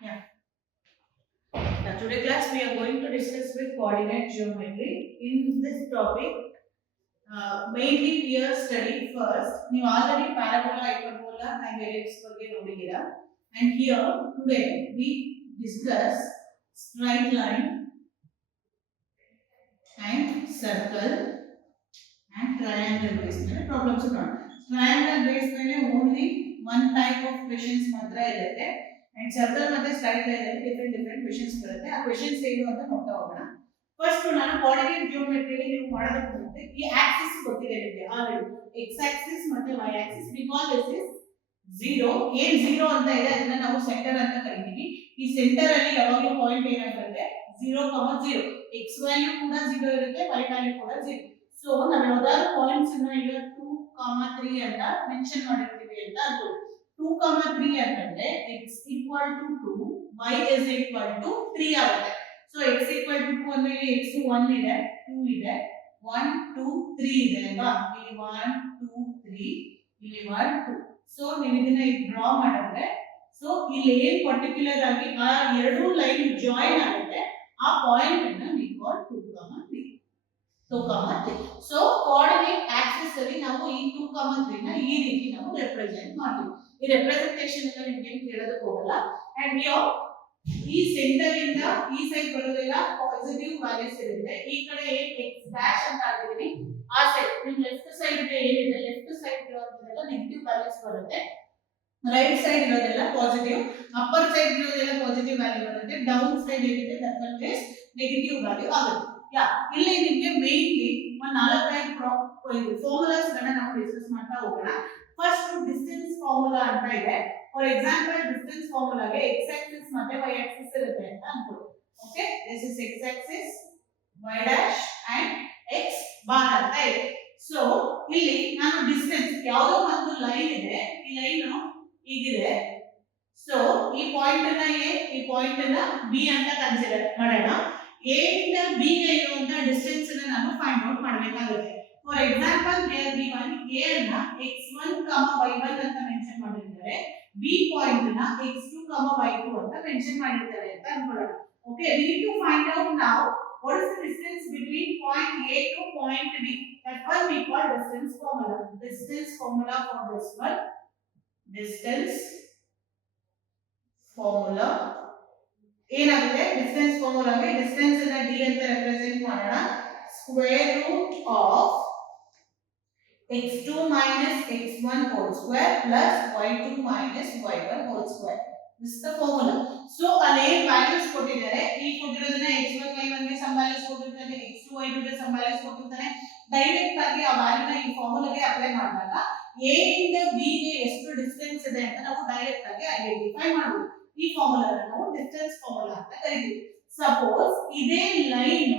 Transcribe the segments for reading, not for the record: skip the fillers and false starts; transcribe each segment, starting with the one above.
Yeah. Now today class we are going to discuss with coordinate geometry. In this topic, mainly we are studying first. You already parabola, hyperbola, and ellipse ಬಗ್ಗೆ ನೋಡಿದ್ದೀರಾ. And here today we discuss straight line and circle and triangle based problems. Triangle based only one type of questions ಮಾತ್ರ ಇರುತ್ತೆ. And circle ಮತ್ತೆ straight line ಅಲ್ಲಿ different questions ಬರುತ್ತೆ. ಆ questions ಏನು ಅಂತ ನೋಡ್ತಾ ಹೋಗೋಣ. ಫಸ್ಟ್ ನಾನು ಕೋಆರ್ಡಿನೇಟ್ ಜಿಯೋಮೆಟ್ರಿಯಲ್ಲಿ ನೀವು ಮಾಡೋದಕ್ಕೆ ಮುಂಚೆ ಈ ಆಕ್ಸಿಸ್ ಗೊತ್ತಿದೆ ನಿಮಗೆ ಆಲ್ರೆಡಿ x ಆಕ್ಸಿಸ್ ಮತ್ತೆ y Axis we call this is 0 ಏನ್ 0 ಅಂತ ಇದೆ ಅದನ್ನ ನಾವು ಸೆಂಟರ್ ಅಂತ ಕರಿತೀವಿ ಈ ಸೆಂಟರ್ ಅಲ್ಲಿ ಯಾವಾಗಲೂ ಪಾಯಿಂಟ್ ಏನಾಗಿರುತ್ತೆ 0, 0 x ವ್ಯಾಲ್ಯೂ ಕೂಡ 0 ಇರುತ್ತೆ y ವ್ಯಾಲ್ಯೂ ಕೂಡ 0 ಸೊ ನಾವು ಯಾವ್ದಾದ್ರು ಪಾಯಿಂಟ್ಸ್ ಅನ್ನ ಈಗ 2, 3 ಅಂತ ಮೆನ್ಷನ್ ಮಾಡಿರ್ತೀವಿ ಅಂತ ಅನ್ಕೊಳ್ಳಿ 2, 3 ಅಂತಂದ್ರೆ x equal to 2 y is equal to 3 ಆಗುತ್ತೆ ಸೊ x equal to 2 ಅಂದ್ರೆ ಇಲ್ಲಿ x 1 ಇದೆ 2 ಇದೆ 1 2 3 ಇದೆ ಅಲ್ವಾ ಇಲ್ಲಿ 1 2 3 ಇಲ್ಲಿ 1 2 ಸೊ ನೀವು ಇದನ್ನ ಡ್ರಾ ಮಾಡಿದ್ರೆ ಸೊ ಇಲ್ಲಿ ಏನ್ ಪರ್ಟಿಕ್ಯುಲರ್ ಆಗಿ ಆ ಎರಡು ಲೈನ್ ಜಾಯಿನ್ ಆಗುತ್ತೆ ಆ ಪಾಯಿಂಟ್ ಅನ್ನು we call 2, 3 so coordinate Axis ಅಲ್ಲಿ ನಾವು ಈ 2, 3 ನ ಈ ರೀತಿ ನಾವು ರೆಪ್ರೆಸೆಂಟ್ ಮಾಡ್ತೀವಿ ಈ ರೆಪ್ರೆಸೆಂಟೇಷನ್ ಎಲ್ಲ ನಿಮಗೆ ಕೇಳೋದಕ್ಕೆ ಹೋಗಲ್ಲ ಅಂಡ್ ಹಿಯರ್ ಈ ಸೆಂಟರ್ ಇಂದ ಈ ಸೈಡ್ ಬರೋದೆಲ್ಲ ಪಾಸಿಟಿವ್ ವ್ಯಾಲ್ಯೂಸ್ ಇರುತ್ತೆ ಈ ಕಡೆ ಏನ್ x ಡ್ಯಾಶ್ ಅಂತ ಆಗಿದೀನಿ ಆ ಸೈಡ್ ನಿಮ್ ಲೆಫ್ಟ್ ಸೈಡ್ ಏನಿದೆ ಲೆಫ್ಟ್ ಸೈಡ್ ಇರೋದೆಲ್ಲ ನೆಗೆಟಿವ್ ವ್ಯಾಲ್ಯೂಸ್ ಬರುತ್ತೆ ರೈಟ್ ಸೈಡ್ ಇರೋದೆಲ್ಲ ಪಾಸಿಟಿವ್ ಅಪ್ಪರ್ ಸೈಡ್ ಇರೋದೆಲ್ಲ ಪಾಸಿಟಿವ್ ವ್ಯಾಲ್ಯೂ ಬರುತ್ತೆ ಡೌನ್ ಸೈಡ್ ಏನಿದೆ that will be negative value ಆಗುತ್ತೆ ಯಾ ಇಲ್ಲಿ ನಿಮಗೆ ಮೇನ್ಲಿ ಒಂದು 4-5 ಫಾರ್ಮುಲಾಸ್ ಗಳನ್ನ ನಾವು ಡಿಸ್ಕಸ್ ಮಾಡ್ತಾ ಹೋಗೋಣ ಫಸ್ಟ್ ಡಿಸ್ಟೆನ್ಸ್ ಫಾರ್ಮುಲಾ ಅಂತ ಇದೆ ಫಾರ್ ಎಕ್ಸಾಂಪಲ್ ಡಿಸ್ಟೆನ್ಸ್ ಫಾರ್ಮುಲಾಗೆ x ಆಕ್ಸಿಸ್ ಮತ್ತೆ y ಆಕ್ಸಿಸ್ ಇರುತ್ತೆ ಅಂತ ಅನ್ಕೊಳ್ಳಿ okay this is x axis y dash and x bar ಅಂತ ಇದೆ ಸೊ ಇಲ್ಲಿ ನಾನು ಡಿಸ್ಟೆನ್ಸ್ ಯಾವುದೋ ಒಂದು ಲೈನ್ ಇದೆ ಈ ಲೈನ್ ಹೀಗಿದೆ ಸೊ ಈ ಪಾಯಿಂಟ್ ಅನ್ನ a ಈ ಪಾಯಿಂಟ್ ಅನ್ನ b ಅಂತ ಕನ್ಸಿಡರ್ ಮಾಡೋಣ a ಇಂದ b ಗೆ ಇರುವಂತ ಡಿಸ್ಟೆನ್ಸ್ ಅನ್ನ ನಾನು ಫೈಂಡ್ ಔಟ್ ಮಾಡಬೇಕಾಗುತ್ತೆ for example there given a ಅನ್ನ x1, y1 ಅಂತ ಮೆನ್ಷನ್ ಮಾಡಿದ್ದಾರೆ b ಪಾಯಿಂಟ್ ಅನ್ನ x2, y2 ಅಂತ ಮೆನ್ಷನ್ ಮಾಡಿದ್ದಾರೆ ಅಂತ ಅನ್ಕೊಳ್ಳೋಣ okay we need to find out now what is the distance between point a to point b that one we call distance formula for this one distance formula ಏನಾಗುತ್ತೆ distance ಫಾರ್ಮುಲಾಗೆ distance ಅನ್ನ d ಅಂತ represent ಮಾಡೋಣ square root of x2 minus x1 whole square plus y2 minus y1 whole square this is the formula so ಅಲ್ಲಿ ವ್ಯಾಲ್ಯೂಸ್ ಕೊಟ್ಟಿದ್ದಾರೆ ಈ ಕೊಟ್ಟಿರೋದನ್ನ x1 y1 ಗೆ ಸಮ್ ವ್ಯಾಲ್ಯೂಸ್ ಕೊಟ್ಟಿರ್ತಾನೆ x2 y2 ಗೆ ಸಮ್ ವ್ಯಾಲ್ಯೂಸ್ ಕೊಟ್ಟಿರ್ತಾನೆ ಡೈರೆಕ್ಟ್ ಆಗಿ ಆ ವ್ಯಾಲ್ಯೂನ ಈ ಫಾರ್ಮುಲಾಗೆ ಅಪ್ಲೈ ಮಾಡಿದಾಗ a ಇಂದ b ಗೆ ಎಷ್ಟು ಡಿಸ್ಟೆನ್ಸ್ ಇದೆ ಅಂತ ನಾವು ಡೈರೆಕ್ಟ್ ಆಗಿ ಐಡೆಂಟಿಫೈ ಮಾಡಬಹುದು ಈ ಫಾರ್ಮುಲಾನ ನಾವು ಡಿಸ್ಟೆನ್ಸ್ ಫಾರ್ಮುಲಾ ಅಂತ ಕರೀತೀವಿ ಸಪೋಸ್ ಇದೇ ಲೈನ್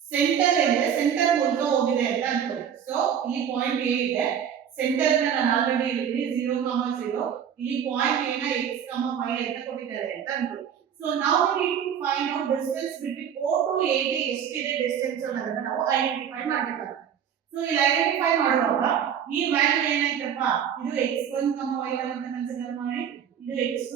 ಸೆಂಟರ್ ಇದೆ ಸೆಂಟರ್ ಮೂಲಕ ಹೋಗಿದೆ ಅಂತ ಅನ್ಕೊಳ್ಳಿ ಸೊ ಇಲ್ಲಿ ಪಾಯಿಂಟ್ a ಇದೆ ಸೆಂಟರ್ ನ ನಾನು ಆಲ್ರೆಡಿ ಹೇಳಿದ್ದೀನಿ 0, 0 ಇಲ್ಲಿ ಪಾಯಿಂಟ್ a ನ x, y ಅಂತ ಕೊಟ್ಟಿದ್ದಾರೆ ಅಂತ ಅನ್ಕೊಳ್ಳಿ ಸೊ ನಾವು need to find out distance between O to A ಗೆ ಎಷ್ಟಿದೆ ಡಿಸ್ಟೆನ್ಸ್ ಅನ್ನೋದನ್ನ ನಾವು ಐಡೆಂಟಿಫೈ ಮಾಡಬೇಕಾಗುತ್ತೆ ಸೊ ಇಲ್ಲಿ ಐಡೆಂಟಿಫೈ ಮಾಡುವಾಗ ಈ ವ್ಯಾಲ್ಯೂ ಏನಾಯ್ತಪ್ಪ ಇದು x1, y1 ಅಂತ ಕನ್ಸಿಡರ್ ಮಾಡಿ ಇದು x2,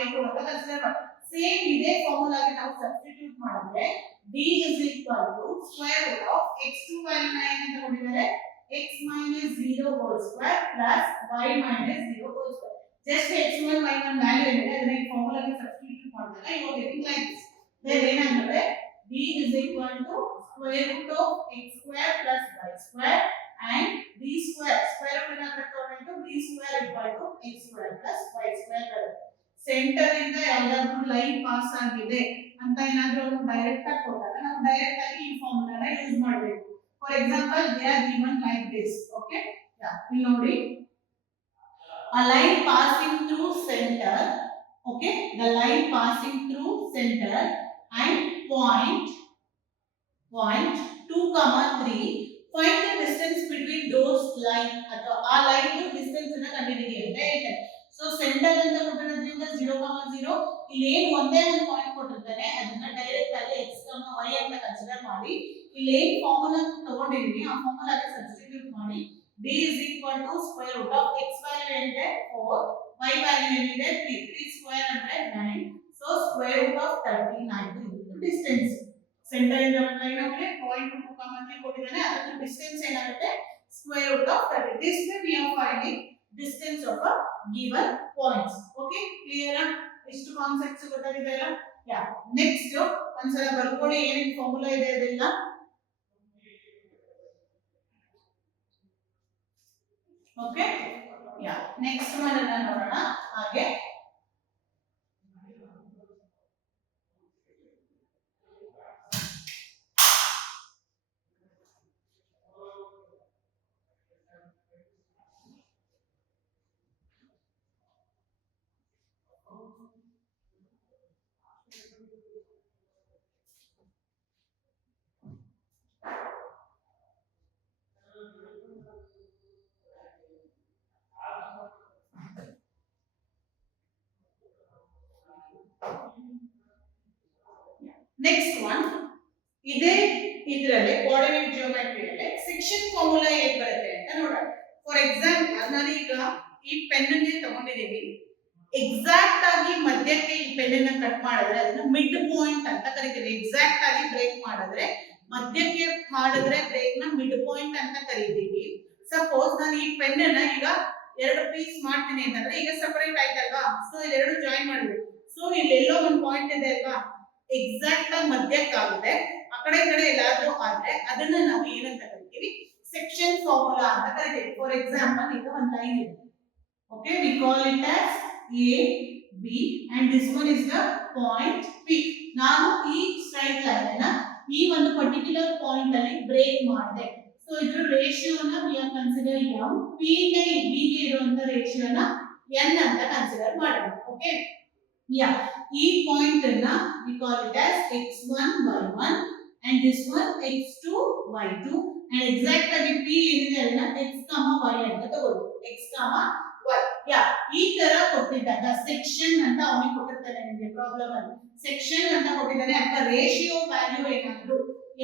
y2 ಅಂತ ಕನ್ಸಿಡರ್ ಮಾಡಿ ಸೇಮ್ ಇದೇ ಫಾರ್ಮುಲಾಗೆ ನಾವು ಸಬ್ಸ್ಟಿಟ್ಯೂಟ್ ಮಾಡಿದ್ರೆ d is equal to square root of x2 value 9 ಅಂತ ಕೊಟ್ಟಿದ್ದಾರೆ x minus 0 whole square plus y minus 0 whole square just x1 y1 value ಏನಿದೆ ಅದನ್ನ ಈ ಫಾರ್ಮುಲಾಗೆ ಸಬ್ಸ್ಟಿಟ್ಯೂಟ್ ಮಾಡಿದಾಗ you are getting like this then ಏನಾಗುತ್ತೆ d is equal to square root of x square plus y square and d square square root ಏನಾಗುತ್ತೆ d square equal to x square plus y square centre ಇಂದ ಯಾವ್ದಾದ್ರು line pass ಆಗಿದೆ ಅಂತ ಏನಾದ್ರೂ ಡೈರೆಕ್ಟ್ ಆಗಿ ಕೊಟ್ಟಾಗ ನಾವು ಡೈರೆಕ್ಟ್ ಆಗಿ ಈ ಫಾರ್ಮುಲಾನ ಯೂಸ್ ಮಾಡಬೇಕು for example they are given like this okay ಇಲ್ಲಿ ನೋಡಿ a line passing through center okay the line passing through center and point 2, 3 find the distance between those line ಅಥವಾ ಆ ಲೈನ್ ಡಿಸ್ಟೆನ್ಸ್ ಅನ್ನ ಕಂಡುಹಿಡಿಯಿರಿ ಅಂತ ಹೇಳ್ತಾರೆ ಸೊ ಸೆಂಟರ್ ಅಂತ ಕೊಟ್ಟಿರೋದ್ರಿಂದ 0, 0 ಇಲ್ಲಿ ಏನು ಒಂದೇ ಒಂದು ಪಾಯಿಂಟ್ ಕೊಟ್ಟಿರ್ತಾರೆ ಅದನ್ನ ಡೈರೆಕ್ಟ್ ಆಗಿ x, y ಅಂತ ಕನ್ಸಿಡರ್ ಮಾಡಿ ಇಲ್ಲಿ ಏನು ಫಾರ್ಮುಲಾ ತಗೊಂಡಿದೀನಿ ಆ ಫಾರ್ಮುಲಾಗೆ ಸಬ್ಸ್ಟಿಟ್ಯೂಟ್ ಮಾಡಿ d is equal to square root of x value ಏನಿದೆ 4 y value ಏನಿದೆ 3 3 ಸ್ಕ್ವೇರ್ ಅಂದ್ರೆ ಕಾಮನ್ಲಿ ಕೊಟ್ಟಿದ್ದಾನೆ ಅದರ ಡಿಸ್ಟೆನ್ಸ್ ಏನಾಗುತ್ತೆ square root of 30. This way we are finding distance of a given points. Okay, clear? ಎಷ್ಟು ಕಾನ್ಸೆಪ್ಟ್ಸ್ ಗೊತ್ತಾಗಿದೆ ಅಲ್ಲ? ಯಾ, ನೆಕ್ಸ್ಟ್ ಒಂದ್ಸಲ ಬರ್ಕೊಳ್ಳಿ ಏನೇನು ಫಾರ್ಮುಲಾ ಇದೆ ಅದೆಲ್ಲ. ಓಕೆ, ಯಾ, ನೆಕ್ಸ್ಟ್ ಒನ್ ಅನ್ನ ನೋಡೋಣ. ಹಾಗೆ ನೆಕ್ಸ್ಟ್ ಒನ್ ಇದೇ ಇದರಲ್ಲಿ ಕೋಆರ್ಡಿನೇಟ್ ಜಿಯೋಮೆಟ್ರಿಯಲ್ಲಿ ಸೆಕ್ಷನ್ ಫಾರ್ಮುಲಾ ಹೇಗೆ ಬರುತ್ತೆ ಅಂತ ನೋಡೋಣ. ಫಾರ್ ಎಕ್ಸಾಂಪಲ್ ನಾನೀಗ ಈ ಪೆನ್ ಅನ್ನು ತಗೊಂಡಿದ್ದೀನಿ, ಎಕ್ಸಾಕ್ಟ್ ಆಗಿ ಮಧ್ಯಕ್ಕೆ ಈ ಪೆನ್ ಅನ್ನು ಕಟ್ ಮಾಡಿದ್ರೆ ಅದನ್ನ ಮಿಡ್ ಪಾಯಿಂಟ್ ಅಂತ ಕರಿತೀವಿ. ಎಕ್ಸಾಕ್ಟ್ ಆಗಿ ಬ್ರೇಕ್ ಮಾಡಿದ್ರೆ ಮಧ್ಯಕ್ಕೆ ಮಾಡಿದ್ರೆ ಬ್ರೇಕ್ ನ ಮಿಡ್ ಪಾಯಿಂಟ್ ಅಂತ ಕರಿತೀವಿ. ಸಪೋಸ್ ನಾನು ಈ ಪೆನ್ ಅನ್ನ ಈಗ ಎರಡು ಪೀಸ್ ಮಾಡ್ತೀನಿ ಅಂತಂದ್ರೆ ಈಗ ಸೆಪರೇಟ್ ಆಯ್ತಲ್ವಾ, ಸೊ ಇದೆರಡು ಜಾಯಿನ್ ಮಾಡಿದ್ವಿ. ಸೊ ಇಲ್ಲೆಲ್ಲೋ ಒಂದು ಪಾಯಿಂಟ್ ಇದೆ ಅಲ್ವಾ, ಎಕ್ಸಾಕ್ಟ್ ಆಗಿ ಮಧ್ಯಕ್ಕಾಗುತ್ತೆ, ಆ ಕಡೆ ಎಲ್ಲಾದ್ರೂ ಆದ್ರೆ ಅದನ್ನ ನಾವು ಏನಂತ ಕರಿತೀವಿ ಸೆಕ್ಷನ್ ಫಾರ್ಮುಲಾ ಅಂತ ಕರಿತೀವಿ. ಫಾರ್ ಎಕ್ಸಾಂಪಲ್ ಈಗ ಒಂದು ಲೈನ್ ಇದೆ, okay, we call it as A B and this one is the point P. ನಾನು ಈ ಸ್ಟ್ರೈಟ್ ಲೈನ್ ಅನ್ನ ಈ ಒಂದು ಪರ್ಟಿಕ್ಯುಲರ್ ಪಾಯಿಂಟ್ ಅಲ್ಲಿ ಬ್ರೇಕ್ ಮಾಡಿದೆ. ಸೊ ಇದ್ರ ರೇಷಿಯೋನ we are consider M, P ಗೆ ಬಿ ಗೆ ಇರುವಂತ ರೇಷಿಯೋನ ಎನ್ ಅಂತ ಕನ್ಸಿಡರ್ ಮಾಡೋಣ. ಓಕೆ, ಯಾ, ಈ ಪಾಯಿಂಟ್ ಅನ್ನ we call it as x1 y1 and this one x2 y2 and exact ಆಗಿ p ಏನಿದೆ ಅದನ್ನ x, y ಅಂತ ತಗೊಳ್ಳಿ. x, y. ಯಾ, ಈ ತರ ಕೊಟ್ಟಿದ್ದಾಗ ಸೆಕ್ಷನ್ ಅಂತ ಅವನಿಗೆ ಕೊಟ್ಟಿರ್ತಾನೆ ನಿಮಗೆ ಪ್ರಾಬ್ಲಮ್ ಅಲ್ಲಿ. ಸೆಕ್ಷನ್ ಅಂತ ಕೊಟ್ಟಿದ್ದಾನೆ ಅಥವಾ ರೇಷಿಯೋ ವ್ಯಾಲ್ಯೂ ಏನಾದ್ರು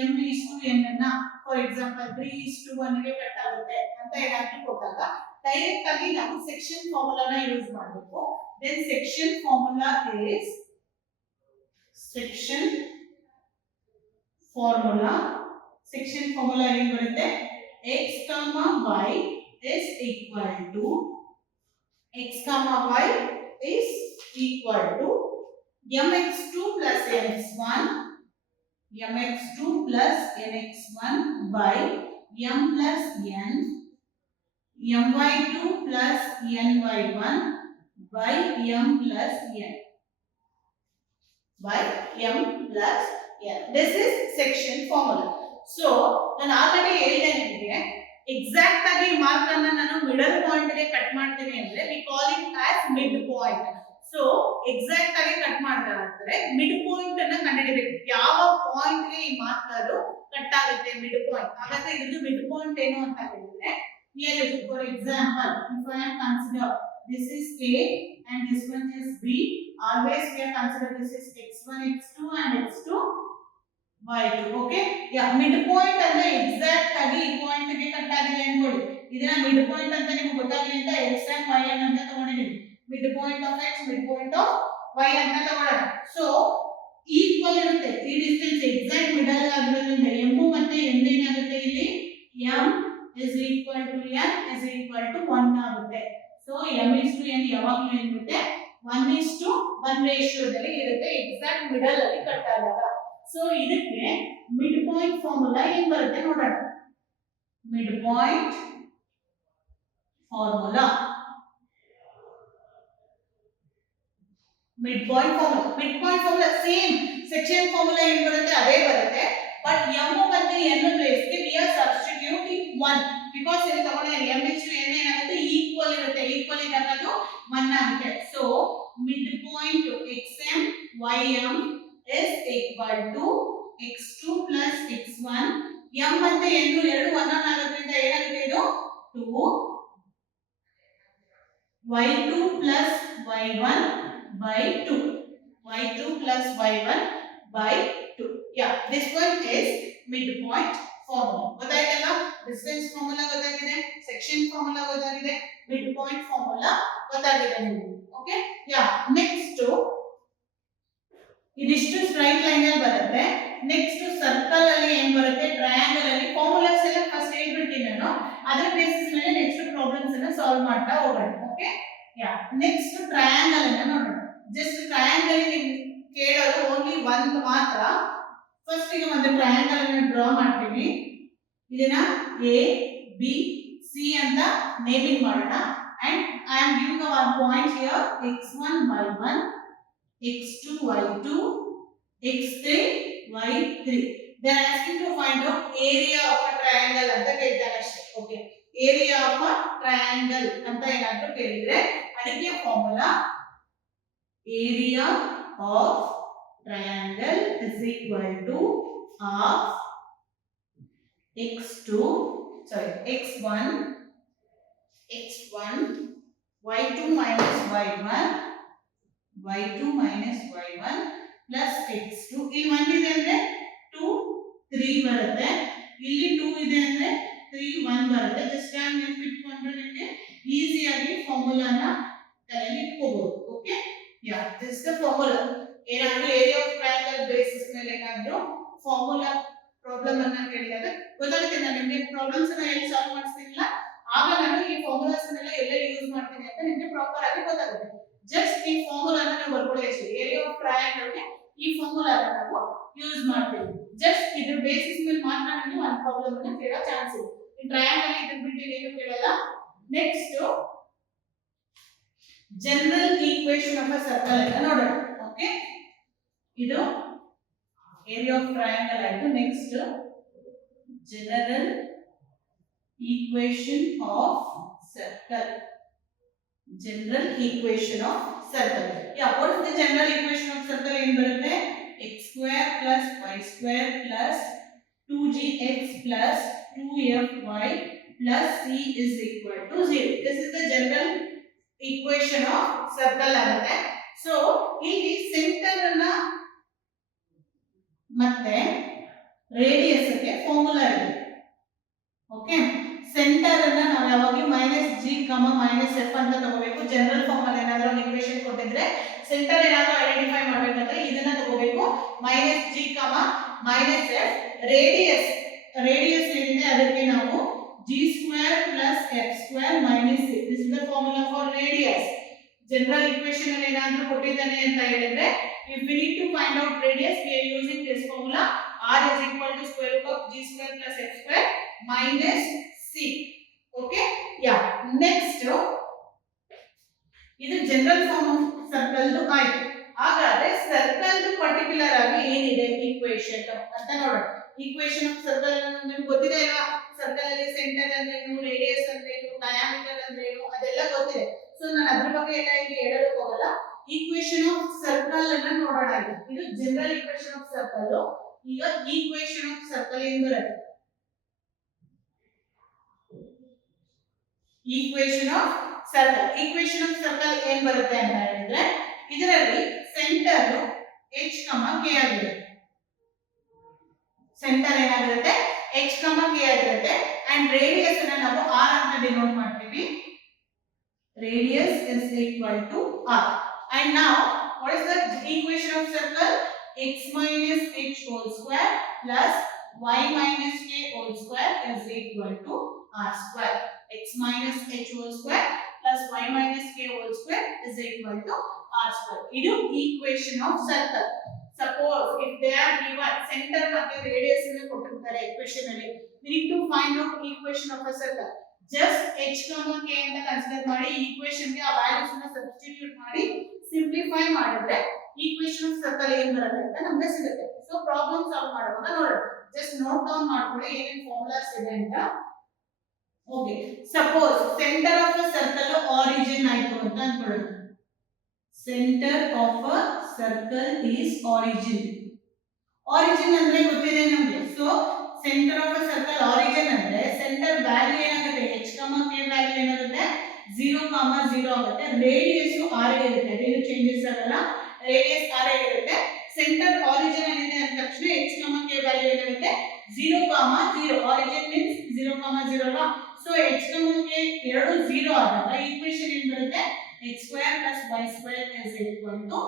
m:n ಅನ್ನ ಫಾರ್ ಎಕ್ಸಾಂಪಲ್ 3:1 ಗೆ ಕಟ್ ಆಗುತ್ತೆ ಅಂತ ಏನಾದ್ರು ಕೊಟ್ಟಾಗ ಡೈರೆಕ್ಟ್ ಆಗಿ ನಾವು ಸೆಕ್ಷನ್ ಫಾರ್ಮುಲಾನ ಯೂಸ್ ಮಾಡಬೇಕು. then section formula is section formula ಏನು ಬರುತ್ತೆ, x, y is equal to x, y is equal to mx2 plus nx1 by m plus n, my2 plus ny1 by m plus n by m plus n. This is section formula. So ನಾನು ಆಲ್ರೆಡಿ ಹೇಳಿದೆ ನಿಮಗೆ, ಎಕ್ಸಾಕ್ಟ್ ಆಗಿ ಮಾರ್ಕ್ ಅನ್ನ ನಾನು middle point ಗೆ ಕಟ್ ಮಾಡ್ತೀನಿ ಅಂದ್ರೆ we call it as mid point. So exact ಆಗಿ ಕಟ್ ಮಾಡಿದ್ರೆ ಮಿಡ್ ಪಾಯಿಂಟ್ ಅನ್ನ ಕಂಡುಹಿಡಿಯಬೇಕು. ಯಾವ ಪಾಯಿಂಟ್ ಗೆ ಈ ಮಾರ್ಕರ್ ಕಟ್ ಆಗುತ್ತೆ ಮಿಡ್ ಪಾಯಿಂಟ್. ಹಾಗಾದ್ರೆ ಇದು ಮಿಡ್ ಪಾಯಿಂಟ್ ಏನು ಅಂತ ಹೇಳಿದ್ರೆ, here for example if I am consider this is A and this one is B, always we are consider this is x1 x2 and x2 y2. okay, yeah, mid point ಅಂದ್ರೆ ಎಕ್ಸಾಕ್ಟ್ ಆಗಿ ಈ ಪಾಯಿಂಟ್ ಗೆ ಕಟ್ ಆಗಿದೆ ಅನ್ಕೊಳ್ಳಿ. ಇದನ್ನ ಮಿಡ್ ಪಾಯಿಂಟ್ ಅಂತ ನಿಮಗೆ ಗೊತ್ತಾಗಲಿ ಅಂತ x and y ಅಂತ ತಗೊಂಡಿದ್ದೀನಿ. Mid point of x, mid point of y ಅಂತ ತಗೊಳ್ಳೋಣ. ಸೊ ಈಕ್ವಲ್ ಇರುತ್ತೆ ಈ ಡಿಸ್ಟೆನ್ಸ್, ಎಕ್ಸಾಕ್ಟ್ ಮಿಡಲ್ ಆಗಿರೋದ್ರಿಂದ m ಮತ್ತೆ n ಏನಾಗುತ್ತೆ ಇಲ್ಲಿ, m is equal to n is equal to 1 ಆಗುತ್ತೆ. ಸೊ m:n ಯಾವಾಗಲೂ ಏನಿರುತ್ತೆ 1:1 ರೇಷಿಯೋದಲ್ಲಿ ಇರುತ್ತೆ ಎಕ್ಸಾಕ್ಟ್ ಮಿಡಲ್ ಅಲ್ಲಿ ಕಟ್ ಆದಾಗ. ಸೊ ಇದಕ್ಕೆ ಮಿಡ್ ಪಾಯಿಂಟ್ ಫಾರ್ಮುಲಾ ಏನು ಬರುತ್ತೆ ನೋಡೋಣ. Mid point formula same section formula ಏನು ಬರುತ್ತೆ ಅದೇ ಬರುತ್ತೆ, ಬಟ್ m ಮತ್ತೆ n ಪ್ಲೇಸ್ ಗೆ we are substituting 1 because ಇಲ್ಲಿ ತಗೊಂಡಿದ್ದೀನಿ m:n ಏನಾಗುತ್ತೆ ಈಕ್ವಲ್ ಇರುತ್ತೆ, ಈಕ್ವಲ್ ಇದ್ದಾಗ ಅದು 1 ಆಗುತ್ತೆ. So mid point xm ym is equal to x2 plus x1, m ಮತ್ತೆ n ಎರಡು 1 ಆಗೋದ್ರಿಂದ ಏನಾಗುತ್ತೆ ಇದು 2 y2 plus y1 by 2, y2 plus y1 by 2. yeah, this one is midpoint formula. ಗೊತ್ತಾಯ್ತಲ್ಲ, ಡಿಸ್ಟೆನ್ಸ್ ಫಾರ್ಮುಲಾ ಗೊತ್ತಾಗಿದೆ, ಸೆಕ್ಷನ್ ಫಾರ್ಮುಲಾ ಗೊತ್ತಾಗಿದೆ, midpoint ಫಾರ್ಮುಲಾ ಗೊತ್ತಾಗಿದೆ ನಿಮಗೆ. ಓಕೆ, ಯಾ, ನೆಕ್ಸ್ಟ್ ಇದಿಷ್ಟು ಸ್ಟ್ರೈಟ್ ಲೈನ್ ಅಲ್ಲಿ ಬರುತ್ತೆ. ನೆಕ್ಸ್ಟ್ ಸರ್ಕಲ್ ಅಲ್ಲಿ ಏನ್ ಬರುತ್ತೆ, ಟ್ರಯಾಂಗಲ್ ಅಲ್ಲಿ ಫಾರ್ಮುಲಾಸ್ ಎಲ್ಲ ಫಸ್ಟ್ ಹೇಳ್ಬಿಡ್ತೀನಿ ನಾನು, ಅದರ ಬೇಸಿಸ್ ಮೇಲೆ ನೆಕ್ಸ್ಟ್ ಪ್ರಾಬ್ಲಮ್ಸ್ ಅನ್ನ ಸಾಲ್ವ್ ಮಾಡ್ತಾ ಹೋಗೋಣ. ಓಕೆ, ಯಾ ನೆಕ್ಸ್ಟ್ ಟ್ರಯಾಂಗಲ್ ಅನ್ನ ನೋಡೋಣ. ಜಸ್ಟ್ ಟ್ರಯಾಂಗಲ್ ಕೇಳೋದು ಓನ್ಲಿ ಒಂದು ಮಾತ್ರ. ಫಸ್ಟ್ ಗೆ ಒಂದು ಟ್ರಯಾಂಗಲ್ ಅನ್ನು ಡ್ರಾ ಮಾಡ್ತೀನಿ. ಇದನ್ನ ಎ ಬಿ ಸಿ ಅಂತ ನೇಮಿಂಗ್ ಮಾಡೋಣ. And I am giving one point here, x1 y1, x2 y2, x3 y3. They are asking to find out area of a triangle ಅಂತ ಕೇಳ್ತಾರೆ ಅಷ್ಟೇ. Okay, area of a triangle ಅಂತ ಏನಾದರೂ ಕೇಳಿದ್ರೆ ಅದಕ್ಕೆ formula area of triangle is equal to half x2 x1 y2 minus y1 plus x2. ಇಲ್ಲಿ 1 ಇದೆ ಅಂದ್ರೆ 2 3 ಬರುತ್ತೆ, ಇಲ್ಲಿ 2 ಇದೆ ಅಂದ್ರೆ 3 1 ಬರುತ್ತೆ. ಜಸ್ಟ್ ನಾನು ನೆನಪಿಟ್ಕೊಂಡ್ರೆ ನಿಮಗೆ ಈಸಿಯಾಗಿ ಫಾರ್ಮುಲಾನ ತಲೆಯಲ್ಲಿ ಇಟ್ಕೋಬಹುದು. Okay, yeah this the formula. ಏನಾದರೂ ಏರಿಯಾ ಆಫ್ ಟ್ರಯಾಂಗಲ್ ಬೇಸಿಸ್ ಮೇಲೆ ಏನಾದರೂ ಫಾರ್ಮುಲಾ ಪ್ರಾಬ್ಲಮ್ ಅನ್ನ ಕೇಳಿದಾಗ ಗೊತ್ತಾಗುತ್ತೆ. ನಾನು ನಿಮಗೆ ಪ್ರಾಬ್ಲಮ್ಸ್ ಅನ್ನ ಎಲ್ಲಿ ಸಾಲ್ವ್ ಮಾಡಿಸ್ತೀನಿಲ್ಲ ಆಗ ನಾನು ಈ ಫಾರ್ಮುಲಾಸ್ ಅನ್ನೆಲ್ಲ ಎಲ್ಲ ಯೂಸ್ ಮಾಡ್ತೀನಿ ಅಂತ ನಿಮಗೆ ಪ್ರಾಪರ್ ಆಗಿ ಗೊತ್ತಾಗುತ್ತೆ. ಜಸ್ಟ್ ಈ ಫಾರ್ಮುಲಾನ ನೀವು ಬರ್ಕೊಳ್ಳಿ ಅಷ್ಟೇ. ಏರಿಯಾ ಆಫ್ ಟ್ರಯಾಂಗಲ್ ಗೆ ಈ ಫಾರ್ಮುಲಾನ ನಾವು ಯೂಸ್ ಮಾಡ್ತೀವಿ. ಜಸ್ಟ್ ಇದ್ರ ಬೇಸಿಸ್ ಮೇಲೆ ಮಾತ್ರ ನಿಮಗೆ ಒಂದು ಪ್ರಾಬ್ಲಮ್ ಅನ್ನ ಕೇಳೋ ಚಾನ್ಸ್ ಇದೆ. ಈ ಟ್ರಯಾಂಗಲ್ ಇದ್ರ ಬಿಟ್ಟು ಏನು ಕೇಳಲ್ಲ. Next general equation of a circle ಅಂತ ನೋಡೋಣ. ಓಕೆ, ಇದು ಏರಿಯಾ ಆಫ್ ಟ್ರಯಾಂಗಲ್ ಆಯ್ತು. Next general equation of circle. General equation of circle. Yeah, what is the general equation of circle? ಏನು ಬರುತ್ತೆ, x square plus y square plus 2gx plus 2fy plus c is equal to 0. This is the general equation of circle ಆಗುತ್ತೆ. So ಇಲ್ಲಿ ಸೆಂಟರ್ ಅನ್ನ ಮತ್ತೆ ರೇಡಿಯಸ್ ಗೆ ಫಾರ್ಮುಲಾ ಇದೆ. Okay, centre ಅನ್ನ ನಾವು ಯಾವಾಗಲೂ -g, -f ಅಂತ ತಗೋಬೇಕು. ಜನರಲ್ ಫಾರ್ಮ್ ಅಲ್ಲಿ ಏನಾದರೂ ಒಂದು ಈಕ್ವೇಷನ್ ಕೊಟ್ಟಿದ್ರೆ ಸೆಂಟರ್ ಏನಾದರೂ ಐಡೆಂಟಿಫೈ ಮಾಡಬೇಕಂದ್ರೆ ಇದನ್ನ ತಗೋಬೇಕು, -g, -f. ರೇಡಿಯಸ್ ಏನಿದೆ ಅದಕ್ಕೆ ನಾವು g² + f² - c. This is the formula for radius. General equation ಅಲ್ಲಿ ಏನಾದರೂ ಕೊಟ್ಟಿದ್ದಾನೆ ಅಂತ ಹೇಳಿದ್ರೆ if we need to find out radius we are using this formula, r is equal to square root of g² plus f² minus c. Okay, yeah. Next ಇದು general form of circle ದು ಆಯ್ತು. ಹಾಗಾದ್ರೆ ಸರ್ಕಲ್ ದು ಪರ್ಟಿಕ್ಯುಲರ್ ಆಗಿ ಏನಿದೆ ಈಕ್ವೇಷನ್ ಅಂತ ನೋಡೋಣ. Equation of circle ನಿಮಗೆ ಗೊತ್ತಿದೆ ಅಲ್ವಾ? ಸರ್ಕಲ್ ಅಲ್ಲಿ ಸೆಂಟರ್ ಅಂದ್ರೇನು, ರೇಡಿಯಸ್ ಅಂದ್ರೇನು, ಡಯಾಮೀಟರ್ ಅಂದ್ರೇನು ಅದೆಲ್ಲ ಗೊತ್ತಿದೆ. ಸೊ ನಾನು ಅದ್ರ ಬಗ್ಗೆ ಎಲ್ಲ ಇಲ್ಲಿ ಹೇಳೋದಕ್ಕೆ ಹೋಗಲ್ಲ. ಈಕ್ವೇಷನ್ ಆಫ್ ಸರ್ಕಲ್ ಅನ್ನ ನೋಡೋಣ. ಇದು ಜನರಲ್ ಈಕ್ವೇಷನ್ ಆಫ್ ಸರ್ಕಲ್. ಈಗ ಈಕ್ವೇಷನ್ ಆಫ್ ಸರ್ಕಲ್ ಏನು ಬರುತ್ತೆ? ಈಕ್ವೇಷನ್ ಆಫ್ ಸರ್ಕಲ್ ಏನ್ ಬರುತ್ತೆ ಅಂತ ಹೇಳಿದ್ರೆ ಇದರಲ್ಲಿ ಸೆಂಟರ್ h, k ಆಗಿರುತ್ತೆ. ಸೆಂಟರ್ ಏನಾಗಿರುತ್ತೆ h, k ಆಗಿರುತ್ತೆ. ಅಂಡ್ ರೇಡಿಯಸ್ ಅನ್ನ ನಾವು r ಅಂತ ಡಿನೋಟ್ ಮಾಡ್ತೀವಿ. Radius is equal to r. And now what is the equation of circle? X minus h whole square plus y minus k whole square is equal to r square. X minus h whole square plus y minus k whole square is equal to r square. ಇದು equation of circle. Suppose if they are given center ಮತ್ತೆ radius ಅನ್ನು ಕೊಟ್ಟಿರ್ತಾರೆ equation ಅಲ್ಲಿ, we need to find out equation of a circle. Just h, k ಅಂತ ಕನ್ಸಿಡರ್ ಮಾಡಿ equation ಗೆ ಆ ವ್ಯಾಲ್ಯೂಸ್ ಅನ್ನು ಸಬ್ಸ್ಟಿಟ್ಯೂಟ್ ಮಾಡಿ ಸಿಂಪ್ಲಿಫೈ ಮಾಡಿದ್ರೆ ಈಕ್ವೇಷನ್ ಆಫ್ ಸರ್ಕಲ್ ಏನು ಬರುತ್ತೆ ಅಂತ ನಮಗೆ ಸಿಗುತ್ತೆ. ಸೊ ಪ್ರಾಬ್ಲಮ್ ಸಾಲ್ವ್ ಮಾಡುವಾಗ ನೋಡೋಣ. ಜಸ್ಟ್ ನೋಟ್ ಡೌನ್ ಮಾಡ್ಕೊಳ್ಳಿ ಏನೇನು ಫಾರ್ಮುಲಾಸ್ ಇದೆ ಅಂತ. Okay, suppose centre of a circle origin ಆಯ್ತು ಅಂತ ಅನ್ಕೊಳ್ಳೋಣ. Centre of a circle is origin. Origin ಅಂದ್ರೆ ಗೊತ್ತಿದೆ ನಮಗೆ. So centre of a circle origin ಅಂದ್ರೆ ಸೆಂಟರ್ ವ್ಯಾಲ್ಯೂ ಏನಾಗುತ್ತೆ, h, k ವ್ಯಾಲ್ಯೂ ಏನಾಗುತ್ತೆ 0, 0 ಆಗುತ್ತೆ. ರೇಡಿಯಸ್ r ಇರುತ್ತೆ, ಅದೇನು ಚೇಂಜಸ್ ಆಗಲ್ಲ. ರೇಡಿಯಸ್ r ಇರುತ್ತೆ. ಸೆಂಟರ್ ಆರಿಜಿನ್ ಏನಿದೆ ಅಂದ ತಕ್ಷಣ h, k ವ್ಯಾಲ್ಯೂ ಏನಾಗುತ್ತೆ 0, 0. ಆರಿಜಿನ್ ಮೀನ್ಸ್ 0, 0 ಅಲ್ವಾ? ಸೊ h, k ಎರಡು 0 ಆದಾಗ ಈಕ್ವೇಷನ್ ಏನು ಬರುತ್ತೆ, x² + y² is equal to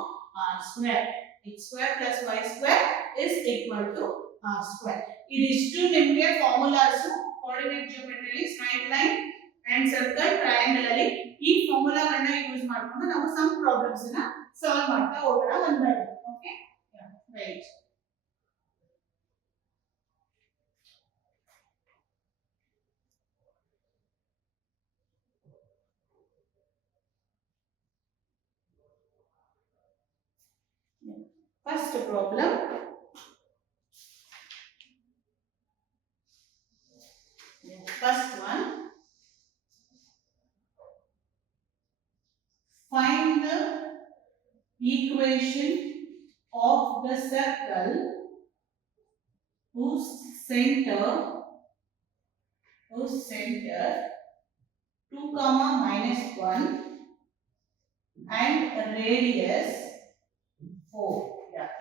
r square. X square plus y square is equal to r square. ಇದಿಷ್ಟು ನಿಮಗೆ ಫಾರ್ಮುಲಾಸ್ ಕೋಆರ್ಡಿನೇಟ್ ಜಿಯೋಮೆಟ್ರಿಲಿ straight line and circle triangle ಅಲ್ಲಿ ಈ ಫಾರ್ಮುಲಾಗಳನ್ನ ಯೂಸ್ ಮಾಡ್ಕೊಂಡು ನಾವು ಸಮ್ ಪ್ರಾಬ್ಲಮ್ಸ್ ಅನ್ನ ಸಾಲ್ವ್ ಮಾಡ್ತಾ ಹೋಗೋಣ one by one. Okay, right. First problem. First one. Find the equation of the circle whose center 2 comma minus 1 and radius 4.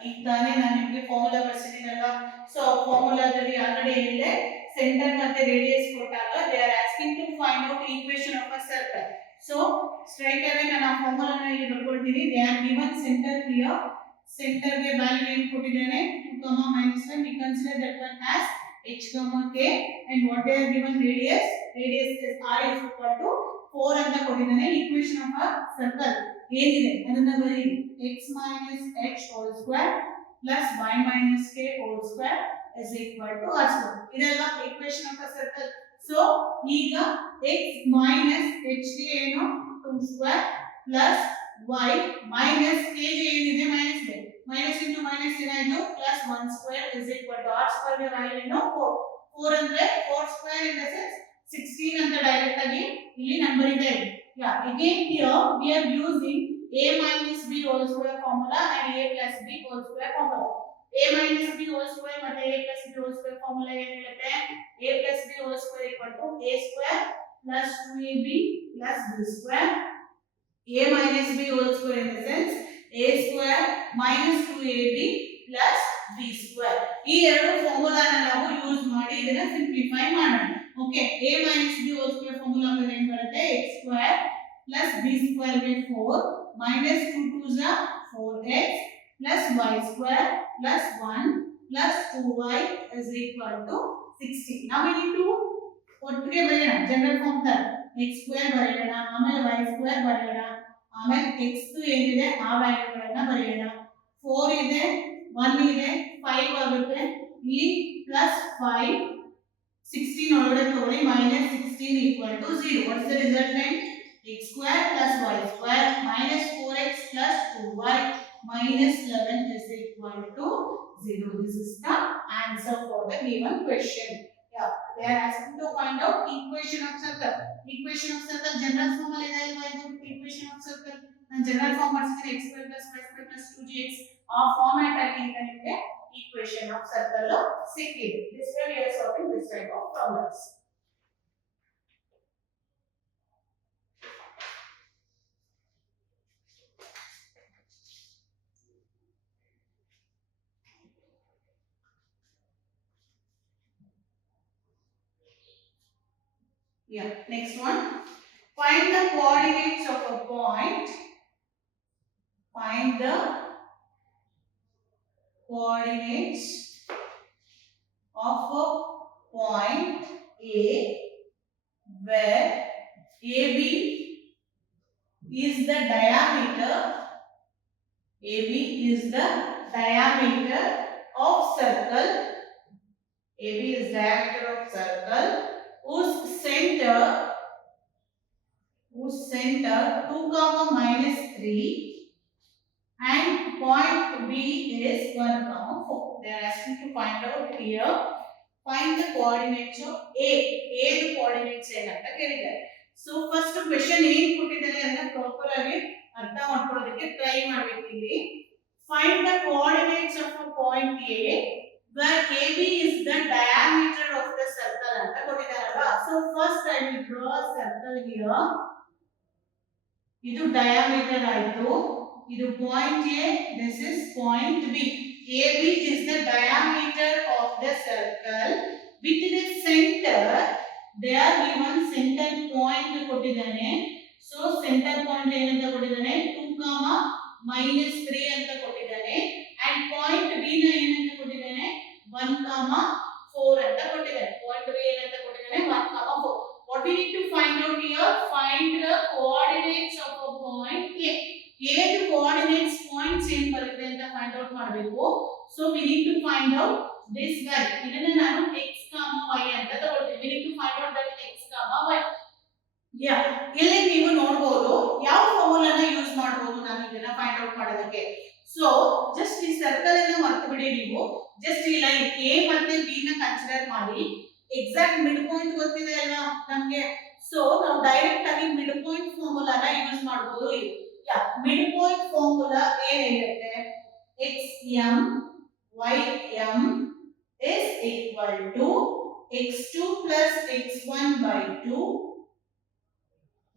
ಈಗ ತಾನೇ ನಾನು ನಿಮಗೆ ಫಾರ್ಮುಲಾ ಬರ್ಸಿದ್ದೀನಲ್ವಾ. ಸೊ ಫಾರ್ಮುಲಾದಲ್ಲಿ ಆಲ್ರೆಡಿ ಏನಿದೆ, ಸೆಂಟರ್ ಮತ್ತೆ ರೇಡಿಯಸ್ ಕೊಟ್ಟಾಗ they are asking to find out equation of a circle. So straight away ನಾನು ಆ ಫಾರ್ಮುಲಾನ ಇಲ್ಲಿ ಬರ್ಕೊಳ್ತೀನಿ. They are given centre here. Centre ಗೆ ವ್ಯಾಲ್ಯೂ ಏನು ಕೊಟ್ಟಿದ್ದಾನೆ, 2 comma minus 1. we consider that one as h comma k, and what they are given radius is r is equal to 4 ಅಂತ ಕೊಟ್ಟಿದ್ದಾನೆ. ಈಕ್ವೇಷನ್ ಆಫ್ ಅ ಸರ್ಕಲ್ ಏನಿದೆ ಅದನ್ನ ಬರೀ x minus h whole square plus y minus k whole square is equal to r square. ಇದೆಲ್ಲ equation of a circle. So ಈಗ x minus h ಗೆ ಏನು 2 square plus y minus k ಗೆ ಏನಿದೆ minus ಇದೆ, minus into minus ಏನಾಯ್ತು plus 1 square is equal to r square ಗೆ value ಏನು 4 ಅಂದ್ರೆ 4 square in the sense 16 ಅಂತ ಡೈರೆಕ್ಟ್ ಆಗಿ ಇಲ್ಲಿ ನಂಬರ್ ಇದೆ. Again here we are using a minus b whole square formula and a plus b whole square formula. a minus b whole square ಮತ್ತೆ a plus b whole square formula ಏನು ಹೇಳುತ್ತೆ, a plus b whole square equal to a square plus 2ab plus b square. a minus b whole square in the sense a square minus 2ab plus b square. ಈ ಎರಡು ಫಾರ್ಮುಲಾನ ನಾವು ಯೂಸ್ ಮಾಡಿ ಇದನ್ನ ಸಿಂಪ್ಲಿಫೈ ಮಾಡೋಣ. Okay, a minus b whole square formula ಅಂದ್ರೆ ಏನು ಬರುತ್ತೆ, x square plus b square ಗೆ 4 minus 2 2s are 4x plus y square plus 1 plus 2y is equal to 16. Now we need to ಒಟ್ಟಿಗೆ ಬರೆಯೋಣ ಜನರಲ್ ಫಾರ್ಮ್ ತರ. x square ಬರೆಯೋಣ, ಆಮೇಲೆ y square ಬರೆಯೋಣ, ಆಮೇಲೆ x ಏನಿದೆ ಆ ವ್ಯಾಲ್ಯೂಗಳನ್ನ ಬರೆಯೋಣ. 4 ಇದೆ, 1 ಇದೆ, 5 ಆಗುತ್ತೆ. ಇಲ್ಲಿ ಪ್ಲಸ್ 5 16 ಒಳಗಡೆ ತಗೊಳ್ಳಿ, minus 16 equal to 0. What is the resultant? x square plus y square minus 4x plus 2y minus 11 is equal to 0. This is the answer for the given question. They are asking to find out equation of circle. Equation of circle general form ಅಲ್ಲಿ ಇದೆ ಅಲ್ವಾ ಇದು equation of circle. ನಾನು general form ಮಾಡ್ತಿದ್ದೀನಿ, x square plus y square plus 2gx. ಆ ಫಾರ್ಮ್ಯಾಟ್ ಅಲ್ಲಿ ಈಗ ನಿಮಗೆ equation of circle ಸಿಕ್ಕಿದೆ. This way we are solving this type of problems. Next one. Find the coordinates of a point. Find the coordinates of a point A where AB is the diameter. AB is the diameter of circle. AB is diameter of circle whose center 2 comma minus 3 and point B is 1 comma 4. They are asking to find out here. Find the coordinates of A. A the coordinates ಏನಂತ ಕೇಳಿದ್ದಾರೆ. So first question ಏನು ಕೊಟ್ಟಿದ್ದಾರೆ ಅದನ್ನ ಪ್ರಾಪರ್ ಆಗಿ ಅರ್ಥ ಮಾಡ್ಕೊಳ್ಳೋದಕ್ಕೆ ಟ್ರೈ ಮಾಡಬೇಕು. ಇಲ್ಲಿ find the coordinates of a point A where AB is the diameter of the circle ಅಂತ ಕೊಟ್ಟಿದ್ದಾರಲ್ವಾ. So first I will draw a circle here. ಇದು diameter ಆಯ್ತು, ಇದು point A, this is point B. AB is the diameter of the circle with the center. They are given center point ಕೊಟ್ಟಿದ್ದಾನೆ. So center point ಏನಂತ ಕೊಟ್ಟಿದ್ದಾನೆ 2, -3 ಅಂತ ಕೊಟ್ಟಿದ್ದಾನೆ and point B ನ ಏನಂತ ಕೊಟ್ಟಿದ್ದಾನೆ 1, 4 ಅಂತ ಕೊಟ್ಟಿದ್ದಾನೆ. ಪಾಯಿಂಟ್ ಬಿ ಏನಂತ ಕೊಟ್ಟಿದ್ದಾನೆ 1, 4. what we need to find out here, find the coordinates of a point A. ಏದು coordinates points ಏನ್ ಬರುತ್ತೆ ಅಂತ ಫೈಂಡ್ ಔಟ್ ಮಾಡಬೇಕು. so we need to find out this value. ಇದನ್ನ ನಾನು x, y ಅಂತ ತಗೊಳ್ತೀನಿ. we need to find out that x, y. ಯಾ ಇಲ್ಲಿ ನೀವು ನೋಡಬಹುದು ಯಾವ ಫಾರ್ಮುಲಾನ ಯೂಸ್ ಮಾಡಬಹುದು ನಾನು ಇದನ್ನ ಫೈಂಡ್ ಔಟ್ ಮಾಡೋದಕ್ಕೆ. ಸೊ ಜಸ್ಟ್ ಈ ಸರ್ಕಲ್ ಅನ್ನು ಮರ್ತು ಬಿಡಿ ನೀವು. ಜಸ್ಟ್ ಈ ಲೈನ್ a ಮತ್ತೆ b ನ ಕನ್ಸಿಡರ್ ಮಾಡಿ. ಎಕ್ಸಾಕ್ಟ್ ಮಿಡ್ ಪಾಯಿಂಟ್ ಗೊತ್ತಿದೆ ಅಲ್ವಾ ನಮಗೆ. ಸೊ ನಾವು ಡೈರೆಕ್ಟ್ ಆಗಿ ಮಿಡ್ ಪಾಯಿಂಟ್ ಫಾರ್ಮುಲಾನ ಯೂಸ್ ಮಾಡಬಹುದು. ಯಾ ಮಿಡ್ ಪಾಯಿಂಟ್ ಫಾರ್ಮುಲಾ ಏನಿರುತ್ತೆ, xm ym is equal to x2 plus x1 by 2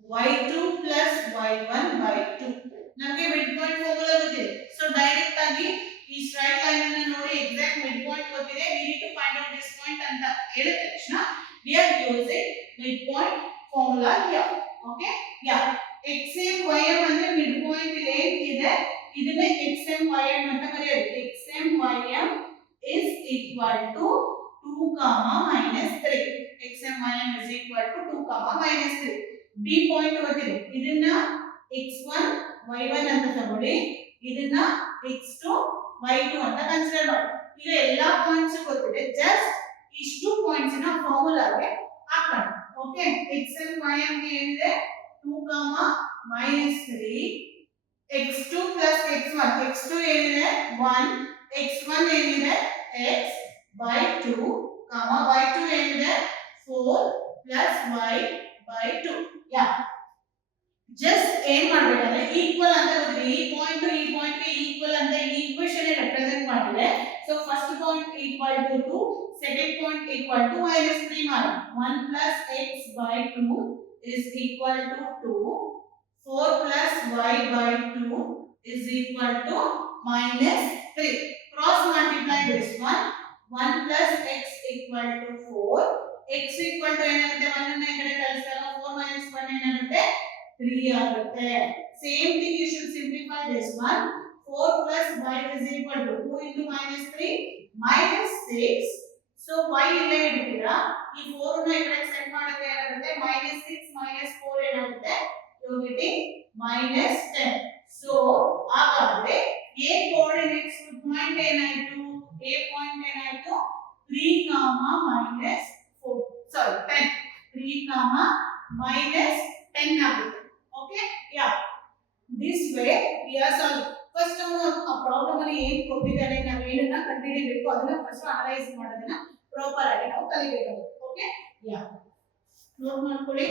y2 plus y1 by 2. ನಮಗೆ ಮಿಡ್ ಪಾಯಿಂಟ್ ಫಾರ್ಮುಲಾ ಗೊತ್ತಿದೆ. ಸೊ ಡೈರೆಕ್ಟ್ ಆಗಿ ಈ ಸ್ಟ್ರೈಟ್ ಲೈನ್ ಅನ್ನು ನೋಡಿ ಎಕ್ಸಾಕ್ಟ್ ಮಿಡ್ ಪಾಯಿಂಟ್ ಗೊತ್ತಿದೆ. we need to find out this point ಅಂತ ಹೇಳಿದ ತಕ್ಷಣ we are using mid point formula here. okay yeah xm ym ಅಂದ್ರೆ ಮಿಡ್ ಪಾಯಿಂಟ್ ಇಲ್ಲಿ ಇದೆ, ಇದನ್ನೇ xm ym ಅಂತ ಕರೆಯೋದು. xm ym is equal to 2, -3. xm ym is equal to 2, -3. b point ಗೊತ್ತಿದೆ, ಇದನ್ನ x1 y1 ಅಂತ ತಗೊಳ್ಳಿ, ಇದನ್ನ x2 y2 ಅಂತ ಕನ್ಸಿಡರ್ ಮಾಡಿ. ಈಗ ಎಲ್ಲಾ ಪಾಯಿಂಟ್ಸ್ ಗೊತ್ತಿದೆ, ಜಸ್ಟ್ ಇಷ್ಟು ಪಾಯಿಂಟ್ಸ್ ನ ಫಾರ್ಮುಲಾಗೆ ಹಾಕೋಣ. ಓಕೆ xm ym ಗೆ ಏನಿದೆ 2, -3 x2 plus x1. x2 ಏನಿದೆ 1, x1 ಏನಿದೆ x by 2, y2 ಏನಿದೆ 4 plus y by 2. ಯಾ ಜಸ್ಟ್ ಏನ್ ಮಾಡಬೇಕಂದ್ರೆ ಈಕ್ವಲ್ ಅಂತ ಗೊತ್ತಿದೆ. ಈ ಪಾಯಿಂಟ್ ಗೆ ಈಕ್ವಲ್ ಅಂತ ಈ ಈಕ್ವೇಷನ್ ರೆಪ್ರೆಸೆಂಟ್ ಮಾಡಿದ್ರೆ, so first point equal to 2, second point equal to -3 ಮಾಡಿ. 1 plus x by 2 is equal to 2, 4 plus y by 2 is equal to -3. cross multiply this one. 1 plus x equal to 4, x equal to ಏನಾಗುತ್ತೆ 1 ಅನ್ನು ಈ ಕಡೆ ಕಳಿಸಿದಾಗ 4 minus 1 ಏನಾಗುತ್ತೆ 3 ಆಗುತ್ತೆ. same thing you should simplify this one. 4 plus y is equal to 2 into -3 -6. so y ಇಲ್ಲೇ ಇಡ್ತೀರಾ, ಈ 4 ಅನ್ನು ಈ ಕಡೆ ಸೆಟ್ ಮಾಡಿದ್ರೆ ಏನಾಗುತ್ತೆ -6 -4 ಏನಾಗುತ್ತೆ you are getting -10. so ಹಾಗಾದ್ರೆ a coordinates ಪಾಯಿಂಟ್ ಏನಾಯ್ತು, a ಪಾಯಿಂಟ್ ಏನಾಯ್ತು 3, -4 sorry 10, 3, -10 ಆಗುತ್ತೆ. okay yeah this way we are solving. First ನಾವು ಆ ಪ್ರಾಬ್ಲಮ್ ಅಲ್ಲಿ ಏನು ಕೊಟ್ಟಿದ್ದಾರೆ, ನಾವು ಏನನ್ನ ಕಂಡುಹಿಡಿಯಬೇಕು, ಅದನ್ನ ಫಸ್ಟ್ ಅನಲೈಸ್ ಮಾಡೋದನ್ನ ಪ್ರಾಪರ್ ಆಗಿ ನಾವು ಕಲಿಬೇಕಾಗುತ್ತೆ. ಓಕೆ ಯಾ ನೋಟ್ ಮಾಡ್ಕೊಳ್ಳಿ.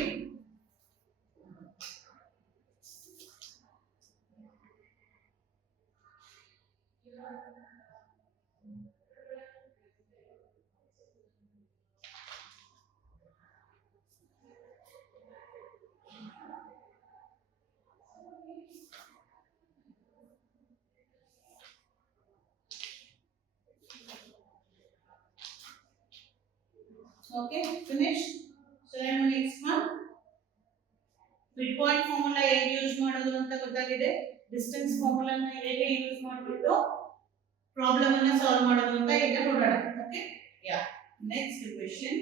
Okay, finish. So then next one, midpoint formula ಹೇಗೆ ಯೂಸ್ ಮಾಡೋದು ಅಂತ ಗೊತ್ತಾಗಿದೆ. ಡಿಸ್ಟೆನ್ಸ್ ಫಾರ್ಮುಲಾ ನ ಹೇಗೆ ಯೂಸ್ ಮಾಡಿಬಿಟ್ಟು ಪ್ರಾಬ್ಲಮ್ ಅನ್ನು ಸಾಲ್ವ್ ಮಾಡೋದು ಅಂತ ಈಗ ನೋಡೋಣ. ಓಕೆ ಯಾ ನೆಕ್ಸ್ಟ್ ಕ್ವೆಶ್ಚನ್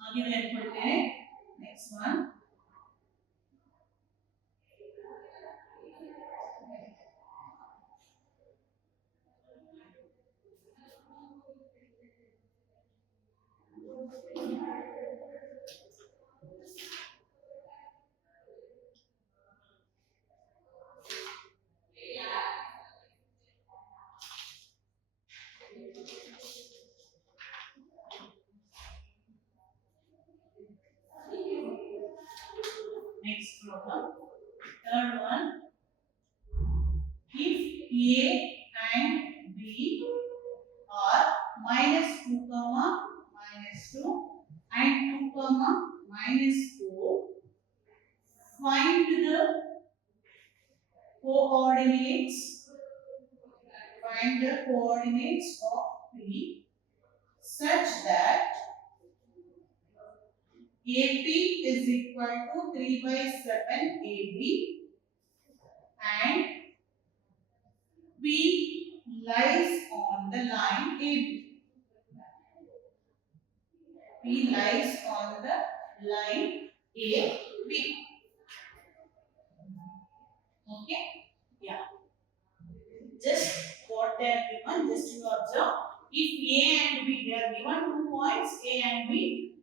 ಆಗಿ ಹೇಳ್ಕೊಡ್ತೇನೆ. Next one, next problem, third one. If a and b are -2, -2 and 2, -4, find the coordinates of p such that AP is equal to 3/7 AB and P lies on the line AB. P lies on the line AB. Okay? Yeah. Just what they are given, just you observe. If A and B, they are given 2 points, A and B,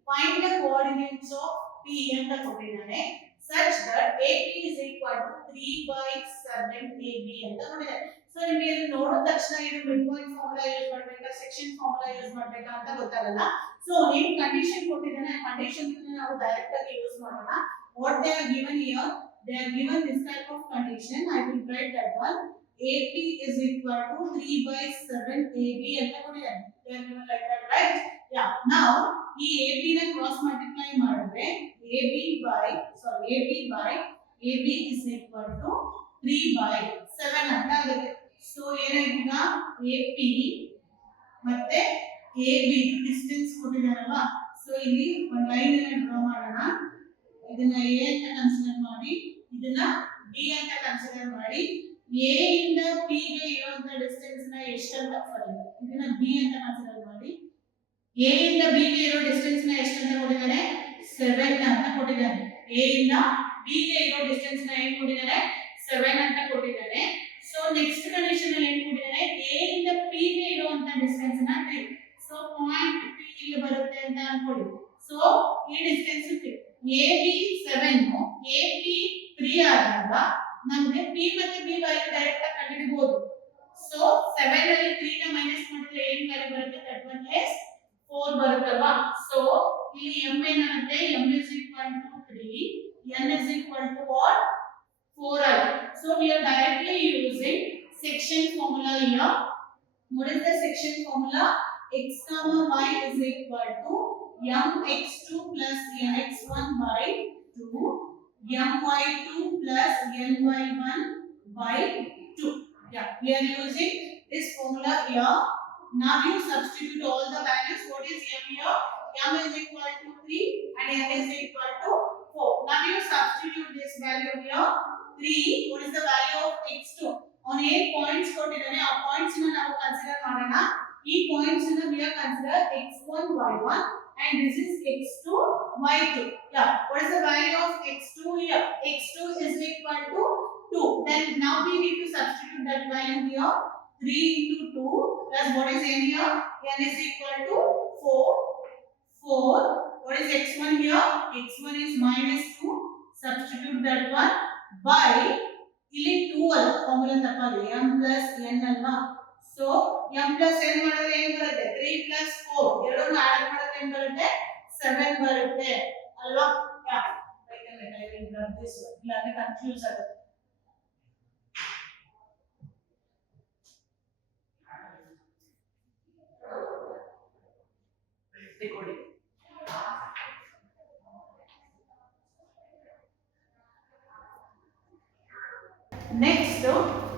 find the coordinates of P and the coordinate such that AP is equal to 3 by 7 AB and the coordinate. So, ನಿಮಗೆ ಇದು ನೋಡಿದ ತಕ್ಷಣ ಇದು mid point formula use ಮಾಡಬೇಕಾ section formula use ಮಾಡಬೇಕಾ ಅಂತ ಗೊತ್ತಾಗಲ್ಲ. ಸೊ ಏನು ಕಂಡೀಷನ್ ಕೊಟ್ಟಿದ್ದಾನೆ ಆ ಕಂಡೀಷನ್ ನಾವು ಡೈರೆಕ್ಟ್ ಆಗಿ ಯೂಸ್ ಮಾಡೋಣ. What they are given here, they are given this type of condition. I will write that one. AP is equal to 3 by 7 AB ಅಂತ ಕೊಟ್ಟಿದ್ದಾನೆ. They are given like that, right? Yeah. Now, ಈ AB ನ cross multiply ಮಾಡಿದ್ರೆ AB is equal to 3 by 7 ಅಂತ ಆಗುತ್ತೆ. So ಏನಾಯ್ತು ಈಗ AP ಮತ್ತೆ AB ಡಿಸ್ಟೆನ್ಸ್ ಕೊಟ್ಟಿದ್ದಾರಲ್ವಾ. ಸೊ ಇಲ್ಲಿ ಒಂದು ಲೈನ್ ಅನ್ನು ಡ್ರಾ ಮಾಡೋಣ. ಇದನ್ನ A ಅಂತ ಕನ್ಸಿಡರ್ ಮಾಡಿ, ಇದನ್ನ B ಅಂತ ಕನ್ಸಿಡರ್ ಮಾಡಿ. A ಇಂದ P ಗೆ ಇರುವಂತ ಡಿಸ್ಟೆನ್ಸ್ ನ ಎಷ್ಟು ಅಂತ ಇದನ್ನ B ಅಂತ ಕನ್ಸಿಡರ್ ಮಾಡಿ. A ಇಂದ B ಗೆ ಇರೋ ಡಿಸ್ಟೆನ್ಸ್ ನ ಎಷ್ಟು ಅಂತ ಕೊಟ್ಟಿದ್ದಾನೆ 7 ಅಂತ ಕೊಟ್ಟಿದ್ದಾನೆ. A ಇಂದ B ಗೆ ಇರೋ ಡಿಸ್ಟೆನ್ಸ್ ನ ಏನು ಕೊಟ್ಟಿದ್ದಾನೆ 7 ಅಂತ ಕೊಟ್ಟಿದ್ದಾನೆ. ಸೊ ನೆಕ್ಸ್ಟ್ ಕಂಡೀಷನ್ ಅಲ್ಲಿ ಏನು ಕೊಟ್ಟಿದ್ದಾನೆ A ಇಂದ P ಗೆ ಇರುವಂತ ಡಿಸ್ಟೆನ್ಸ್ ನ 3. ಸೊ ಪಾಯಿಂಟ್ P ಇಲ್ಲಿ ಬರುತ್ತೆ ಅಂತ ಅನ್ಕೊಳ್ಳಿ. ಸೊ ಈ ಡಿಸ್ಟೆನ್ಸ್ AB 7 AP 3 ಆದಾಗ ನಮಗೆ P ಮತ್ತೆ B ವ್ಯಾಲ್ಯೂ ಡೈರೆಕ್ಟ್ ಆಗಿ ಕಂಡುಹಿಡಿಯಬಹುದು. ಸೊ 7 ಅಲ್ಲಿ 3 ನ ಮೈನಸ್ ಮಾಡಿದ್ರೆ ಏನು ವ್ಯಾಲ್ಯೂ ಬರುತ್ತೆ that one is 4 ಬರುತ್ತಲ್ವಾ. ಸೊ ಇಲ್ಲಿ m ಏನಾಗುತ್ತೆ m is equal to 3, n is equal to what 4i. So we are directly using section formula here. What is the section formula? X comma y is equal to mx2 plus nx1 by 2, my2 plus ny1 by 2. Yeah, we are using this formula here. Now you substitute all the values. What is m here? M is equal to 3 and n is equal to 4. Now you substitute this value here. 3. What is the value of x2? On 8 points ಕೊಟ್ಟಿದ್ದಾನೆ. ಆ ಪಾಯಿಂಟ್ಸ್ ನ ನಾವು ಕನ್ಸಿಡರ್ ಮಾಡೋಣ. ಈ ಪಾಯಿಂಟ್ಸ್ ನ we are consider x1 y1 and this is x2 y2. Yeah, what is the value of x2 here? x2 is equal to 2. Then now we need to substitute that value here. 3 into 2 plus what is n here? N is equal to 4. What is x1 here? x1 is minus 2. Substitute that one by ಇಲ್ಲಿ 2 ಅಲ್ಲ ಫಾರ್ಮುಲಾ ತಪ್ಪಾಗಿದೆ. m plus n ಅಲ್ವಾ. So m plus n ಮಾಡಿದ್ರೆ ಏನು ಬರುತ್ತೆ 3 plus 4 ಎರಡನ್ನು ಆಡ್ ಮಾಡಿದ್ರೆ ಏನು ಬರುತ್ತೆ 7 ಬರುತ್ತೆ ಅಲ್ವಾ. wait a minute, I will grab this one. ಇಲ್ಲಾಂದ್ರೆ ಕನ್ಫ್ಯೂಸ್ ಆಗುತ್ತೆ. recording. ನೆಕ್ಸ್ಟ್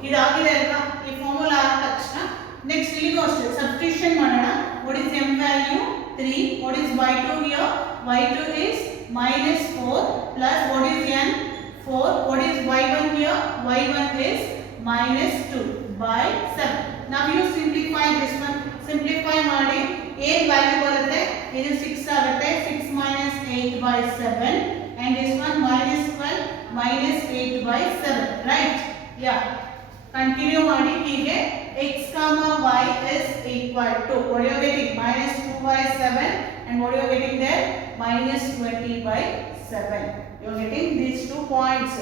ಇದಾಗಿದೆ ಅಲ್ವಾ ಈ ಫಾರ್ಮುಲಾ ಆದ ತಕ್ಷಣ ನೆಕ್ಸ್ಟ್ ಇಲ್ಲಿಗೂ ಅಷ್ಟೇ ಸಬ್ಸ್ಟಿಟ್ಯೂಷನ್ ಮಾಡೋಣ. What is m value 3. What is y2 here? y2 is minus 4 plus what is n 4. what is y1 here? y1 is minus 2 by 7. now you simplify this one. simplify ಮಾಡಿ ಏನು ವ್ಯಾಲ್ಯೂ ಬರುತ್ತೆ ಇದು 6 ಆಗುತ್ತೆ. 6 minus 8 by 7 and this one minus 12 minus 8 by 7, right? Yeah, continue ಮಾಡಿ ಹೀಗೆ x comma y is equal to what you are getting minus 2 by 7 and what you are getting there minus 20 by 7. you are getting these 2 points.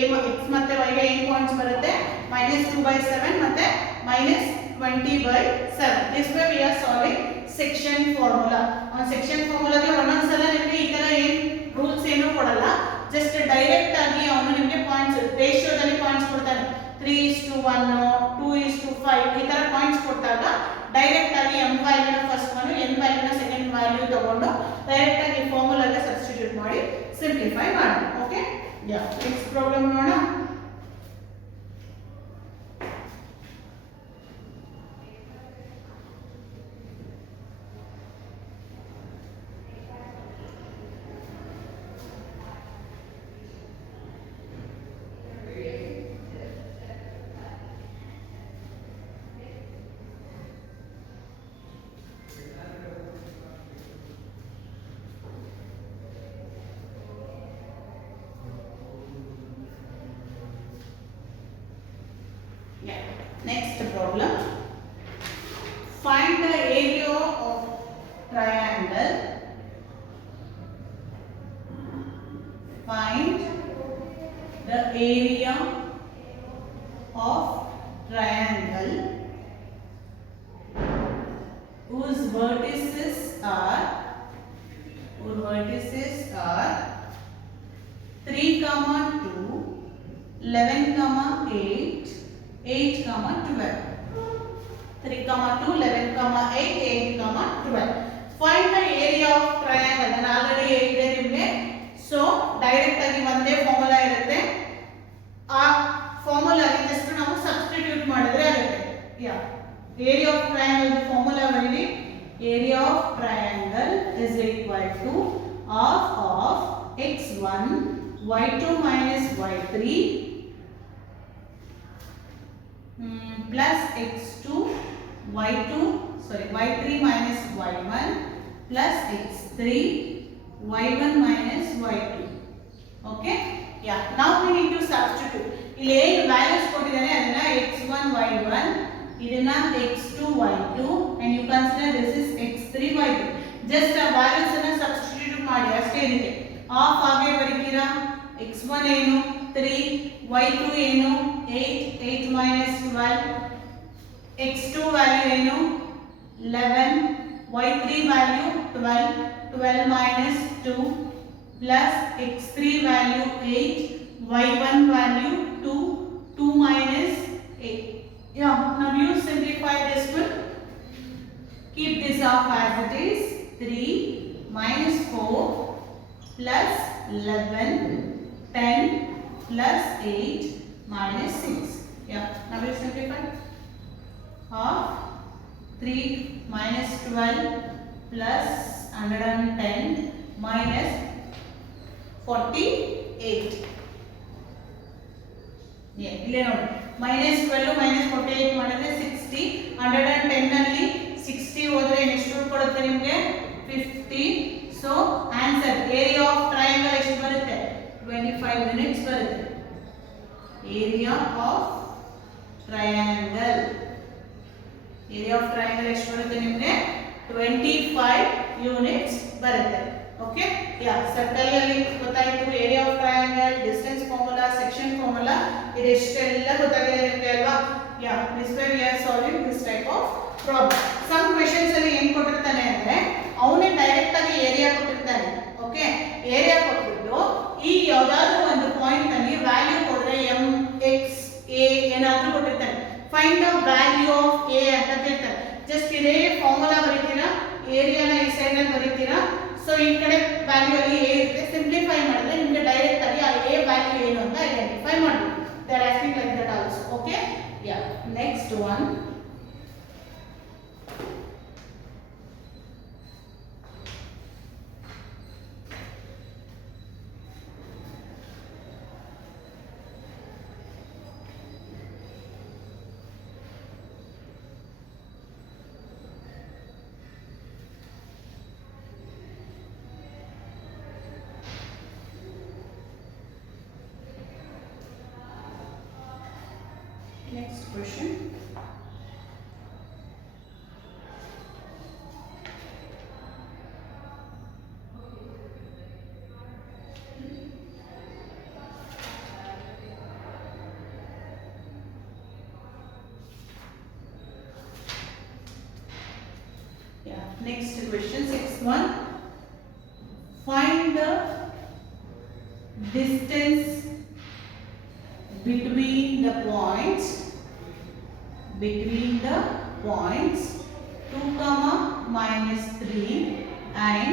x ಮತ್ತೆ y ಗೆ ಏನು ಪಾಯಿಂಟ್ಸ್ ಬರುತ್ತೆ minus 2 by 7 ಮತ್ತೆ minus 20 by 7. this way we are solving section formula. on section formula ಗೆ ಒಂದೊಂದ್ಸಲ ನಿಮಗೆ ಈ ತರ ಏನು ರೂಲ್ಸ್ ಏನು ಕೊಡಲ್ಲ. ಜಸ್ಟ್ ಡೈರೆಕ್ಟ್ ಆಗಿ ಅವನು ನಿಮಗೆ ಪಾಯಿಂಟ್ಸ್ ರೇಷಿಯೋದಲ್ಲಿ ಪಾಯಿಂಟ್ಸ್ ಕೊಡ್ತಾನೆ. 3:1 2:5 ಈ ತರ ಪಾಯಿಂಟ್ಸ್ ಕೊಟ್ಟಾಗ ಡೈರೆಕ್ಟ್ ಆಗಿ m ವ್ಯಾಲ್ಯೂನ ಫಸ್ಟ್ ಒನ್ n ವ್ಯಾಲ್ಯೂನ ಸೆಕೆಂಡ್ ವ್ಯಾಲ್ಯೂ ತಗೊಂಡು ಡೈರೆಕ್ಟ್ ಆಗಿ ಫಾರ್ಮುಲಾಗೆ ಸಬ್ಸ್ಟಿಟ್ಯೂಟ್ ಮಾಡಿ ಸಿಂಪ್ಲಿಫೈ ಮಾಡೋಣ. ಓಕೆ, ಯಾ ನೆಕ್ಸ್ಟ್ ಪ್ರಾಬ್ಲಮ್ ನೋಡೋಣ. Yeah. Next problem. Find the area of triangle. Find the area of triangle whose vertices are 3, 2, 11, 8, 8, 12. 3, 2, 11, 8, 8, 12. Find the area of triangle. ನಾನು ಆಲ್ರೆಡಿ ಹೇಳಿದೆ ನಿಮಗೆ. ಸೊ ಡೈರೆಕ್ಟ್ ಆಗಿ ಒಂದೇ ಫಾರ್ಮುಲಾ ಇರುತ್ತೆ. ಆ ಫಾರ್ಮುಲಾಗೆ ಜಸ್ಟ್ ನಾವು ಸಬ್ಸ್ಟಿಟ್ಯೂಟ್ ಮಾಡಿದ್ರೆ ಆಗುತ್ತೆ. ಯಾ area of triangle formula ಬರೀರಿ. Area of triangle is equal to half of x1 y2 minus y3 plus x2 y3 minus y1 plus x3 y1 minus y2. Okay? Yeah. Now we need to substitute. ಇಲ್ಲಿ ಏನು ವ್ಯಾಲ್ಯೂಸ್ ಕೊಟ್ಟಿದ್ದಾನೆ ಅದನ್ನ x1 y1 ಇದನ್ನ x2 y2 and you consider this is x3 y2. just ಆ ವ್ಯಾಲ್ಯೂಸ್ ಅನ್ನು ಸಬ್ಸ್ಟಿಟ್ಯೂಟ್ ಮಾಡಿ ಅಷ್ಟೇ ಇದೆ. ಹಾಫ್ ಹಾಗೆ ಬರೀತೀರಾ. x1 ಏನು 3 y2 ಏನು 8 8 minus 12 x2 ವ್ಯಾಲ್ಯೂ ಏನು 11 y3 ವ್ಯಾಲ್ಯೂ 12 12 minus 2 plus x3 value 8 y1 value 2 2 minus 8. Yeah, now you simplify this one. Keep this off as it is. 3 minus 4 plus 11 10 plus 8 minus 6. Yeah, now you simplify. Half 3 minus 12 plus 110 minus 48. Yeah, ಇಲ್ಲಿ ನೋಡಿ minus 12 minus 48 ಮಾಡಿದ್ರೆ 60. 110 ನಲ್ಲಿ 60 ಹೋದ್ರೆ ಎಷ್ಟು ಕೊಡುತ್ತೆ ನಿಮಗೆ 50. So answer area of triangle ಎಷ್ಟು ಬರುತ್ತೆ 25 ಯೂನಿಟ್ಸ್ ಬರುತ್ತೆ. ಏರಿಯಾ ಆಫ್ ಟ್ರಯಾಂಗಲ್ ಎಷ್ಟು ಬರುತ್ತೆ ನಿಮಗೆ 25 ಯೂನಿಟ್ಸ್ ಬರುತ್ತೆ. ಓಕೆ ಯಾ ಸರ್ಕಲ್ ಅಲ್ಲಿ ಗೊತ್ತಾಯಿತು area of triangle, distance formula, section formula ಇದೆಷ್ಟೆಲ್ಲ ಗೊತ್ತಾಗಿದೆ ನಿಮಗೆ ಅಲ್ವಾ. Yeah this way we are solving this type of problem. Some questions ಅಲ್ಲಿ ಏನು ಕೊಟ್ಟಿರ್ತಾನೆ ಅಂದ್ರೆ ಅವನೇ ಡೈರೆಕ್ಟ್ ಆಗಿ ಏರಿಯಾ ಕೊಟ್ಟಿರ್ತಾನೆ. ಓಕೆ ಏರಿಯಾ ಕೊಟ್ಬಿಟ್ಟು ಈ ಯಾವುದಾದ್ರೂ ಒಂದು ಪಾಯಿಂಟ್ ಅಲ್ಲಿ ವ್ಯಾಲ್ಯೂ ಕೊಡ್ರೆ m x a ಏನಾದ್ರೂ ಕೊಟ್ಟಿರ್ತಾನೆ. Find the value of a ಅಂತ ಕೇಳ್ತಾರೆ. ಜಸ್ಟ್ ಇದೇ ಫಾರ್ಮುಲಾ ಬರೀತೀರಾ, ಏರಿಯಾನ ಈ ಸೈಡ್ ಅಲ್ಲಿ ಬರೀತೀರಾ. ಸೊ ಈ ಕಡೆ ವ್ಯಾಲ್ಯೂ ಅಲ್ಲಿ a ಇರುತ್ತೆ. ಸಿಂಪ್ಲಿಫೈ ಮಾಡಿದ್ರೆ ನಿಮಗೆ ಡೈರೆಕ್ಟ್ ಆಗಿ ಆ a ವ್ಯಾಲ್ಯೂ ಏನು ಅಂತ ಐಡೆಂಟಿಫೈ ಮಾಡಬಹುದು. They are asking like that also. Okay yeah next one. Next question. Yeah, next question 6-1. Find the distance between the points 2, minus 3 and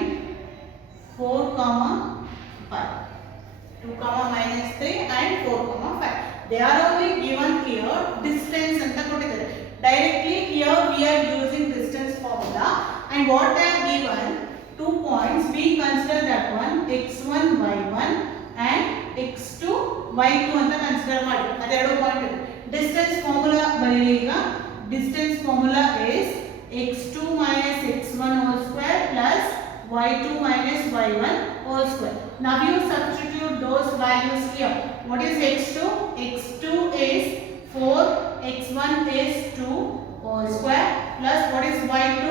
4, 5. 2, minus 3 and 4, 5. They are only given here distance anta kottidare. Directly here we are using distance formula, and what they are given 2 points, we consider that one x1 y1 and x2 y2 anta consider ಮಾಡಿ. ಅದೆರಡು ಪಾಯಿಂಟ್ ಇದೆ. Distance formula ಬರೀರಿ. ಈಗ distance formula is x2 minus x1 whole square plus y2 minus y1 whole square. Now you substitute those values here. What is x2? x2 is 4 x1 is 2 whole square plus what is y2?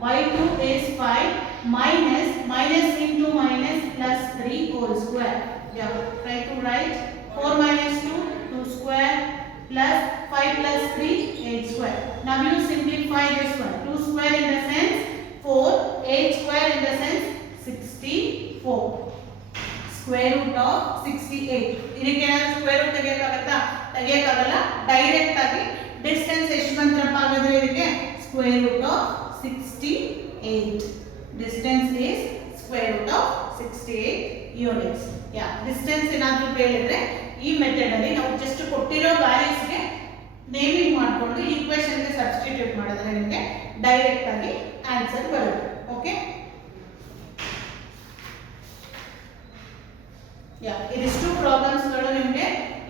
y2 is 5 minus into minus plus 3 whole square. Yeah, try to write 4 minus 2 2 square plus 5 plus 3 8 square. Now you simplify this one. 2 square in the sense 4, 8 square in the sense 64. Square root of 68. ಇದಕ್ಕೆ ಏನಾದರೂ square root ತೆಗೆಯೋಕ್ಕಾಗತ್ತಾ? ತೆಗೆಯೋಕ್ಕಾಗಲ್ಲ. Direct ಆಗಿ distance ಎಷ್ಟು ಬಂತಪ್ಪ ಹಾಗಾದ್ರೆ ಇದಕ್ಕೆ? Square root of 68. Distance is square root of 68 units. Yeah, distance ಏನಾದರೂ ಕೇಳಿದ್ರೆ ಈ ಮೆಥಡ್ ಅಲ್ಲಿ ನಾವು ಜಸ್ಟ್ ಕೊಟ್ಟಿರೋ ವ್ಯಾಲ್ಯೂಸ್ಗೆ ನೇಮಿಂಗ್ ಮಾಡಿಕೊಂಡು ಈಕ್ವೇಷನ್ಗೆ ಸಬ್ಸ್ಟಿಟ್ಯೂಟ್ ಮಾಡಿದ್ರೆ ನಿಮಗೆ ಡೈರೆಕ್ಟ್ ಆಗಿ ಆನ್ಸರ್ ಬರುತ್ತೆ. ಓಕೆ, ಇದಿಷ್ಟು ಪ್ರಾಬ್ಲಮ್ಸ್ಗಳು ನಿಮಗೆ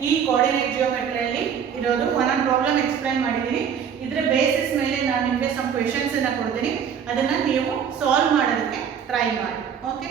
ಈ ಕೋಆರ್ಡಿನೇಟ್ ಜಿಯೋಮೆಟ್ರಿಯಲ್ಲಿ ಇರೋದು. ಒಂದೊಂದು ಪ್ರಾಬ್ಲಮ್ ಎಕ್ಸ್ಪ್ಲೈನ್ ಮಾಡಿದ್ದೀನಿ. ಇದರ ಬೇಸಿಸ್ ಮೇಲೆ ನಾನು ನಿಮಗೆ ಸಮ್ ಕ್ವೆಶನ್ಸ್ ಅನ್ನ ಕೊಡ್ತೀನಿ, ಅದನ್ನ ನೀವು ಸಾಲ್ವ್ ಮಾಡೋದಕ್ಕೆ ಟ್ರೈ ಮಾಡಿ. ಓಕೆ.